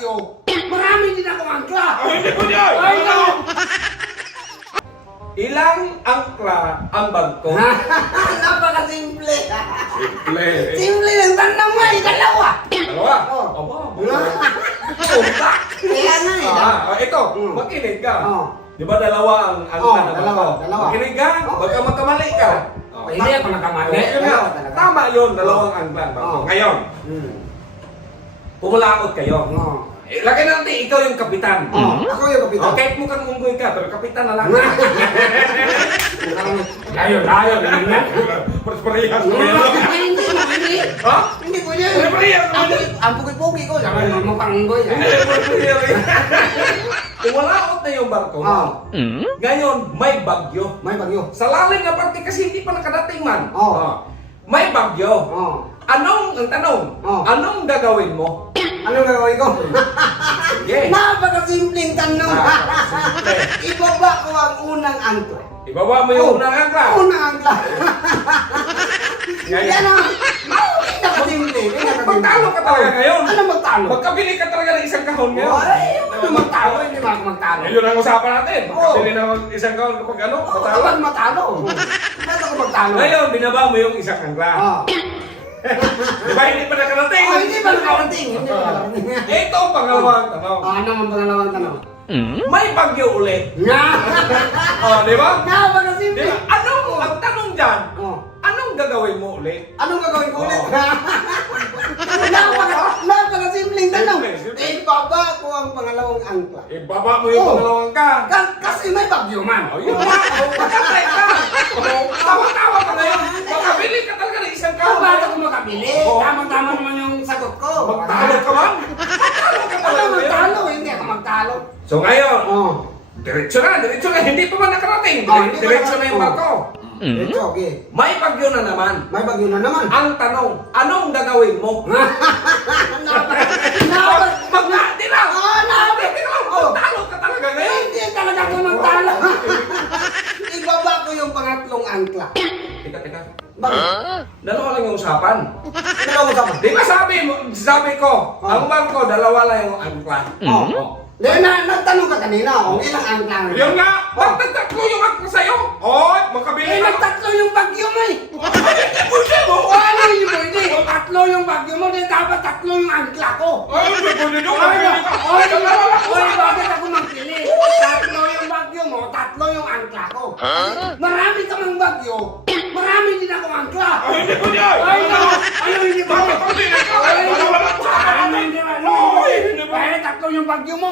bagyo, marami din akong angkla. Hindi ko niya! Ay, no! Ilang angkla ang bag ko? Napakasimple. Simple. Simple lang tanong mo, dalawa. Dalawa? Oh. Aba, punta. Kaya na eh. Ito, Mm. makinig ka. Oh. Di ba dalawa ang angkla na bag dalawa, ko? dalawa. Makinig ka, baka magkamali ka. Oh, Hindi ako nakamali. Ngayon nga, Dalawa talaga. tama yun, dalawang angkla ang bag ko. Oh. Ngayon, Hmm. pumulaot kayo. Oh. Laki natin, ikaw yung kapitan. Ako yung kapitan. Oh, kahit mukhang unggoy ka, pero kapitan na lang. Layo, ganyan. Parehas mo yan. Hindi mo, hindi. Ha? Hindi ko yan. Parehas mo yan. Ang pugi-pugi ko. Sabi mo mukhang unggoy. Hindi, parehas. Pumulaot na yung barko mo. Oh. Ngayon, may bagyo. May bagyo. Sa lalim na parte kasi hindi pa nakadating man. Oh. May bagyo. Oh. Ang tanong, Oh. anong gagawin mo? Anong gagawin ko? Sige. Napakasimpleng tanong. Simple. Ibaba ko ang unang angkla. Ibaba mo yung unang angkla. Unang angkla. Ngayon. Yan ang pinakasimple. Magtalo ka talaga ngayon. Ano magtalo? Magkabili ka talaga ng isang kahon ngayon. Ay, ano magtalo? Hindi ba ako magtalo? Ngayon ang usapan natin. Oo. Magkabili ng isang kahon kapag ano, Oo, matalo. kapag matalo. Bakit ako magtalo? Ngayon, binaba mo yung isang angkla. Oh. Di ba hindi pa nakarating? Oh, hindi ba nakarating? Hindi ba nakarating? Ito ang pangalawang tanong. Ano ang pangalawang tanong? May bagyo ulit. Nga! Di ba? Napakasimple. Di ba? Anong, ang tanong dyan, Oh. anong gagawin mo ulit? Anong gagawin ko ulit? Oo. Napakasimpleng tanong. Simple. Ibaba ko ang pangalawang angkla. Ibaba mo yung Oo. pangalawang ka. Kasi may bagyo man. Oh, yun nga. Magkatay ka. Tawa-tawa ka ngayon. Makabili ka talaga ng isang Kung kahon. bakit ako makabili? Oo. Tama-tama naman yung sagot ko. Magtalo ka man? Magtalo ka Ano talaga ngayon. magtalo? Hindi ako magtalo. So ngayon, Oh. diretso na. Hindi pa man nakarating. Hindi pa Diretso na yung nakarating. barko. Ito, okay. May bagyo na naman. May bagyo na naman. Ang tanong, anong gagawin mo? Magkati lang! Magkati lang! Magtalo ka talaga ngayon! Hindi talaga ako magtalo. Ibaba ko yung pangatlong angkla. Teka. Bakit? Dalawa lang yung usapan. Ano mo sabi? Di ba sabi ko, ang barko, dalawa lang yung angkla. Oh. Dahil nagtanong ka kanina kung ilang angkla. Yun nga, magtatatlo yung angkla sa'yo. Oy, makabili Eh, ka. nagtatlo yung bagyo mo eh. Hindi pwede mo. O ano yung pwede? Tatlo yung bagyo mo, di dapat tatlo yung angkla ko. Ay, hindi pwede nyo. Oy, Makabili ka. oy, Dalawa lang oy, usapan. bakit ako magpili? Tatlo yung bagyo mo, tatlo yung angkla ko. Marami ka mang bagyo, marami din ako angkla. Ay, hindi pwede. Ay, no! Ano hindi ba? Makabili ka. Ay, Dalawa lang usapan ano natin. hindi ba? Oy, hindi ba? Kaya tatlo yung bagyo mo.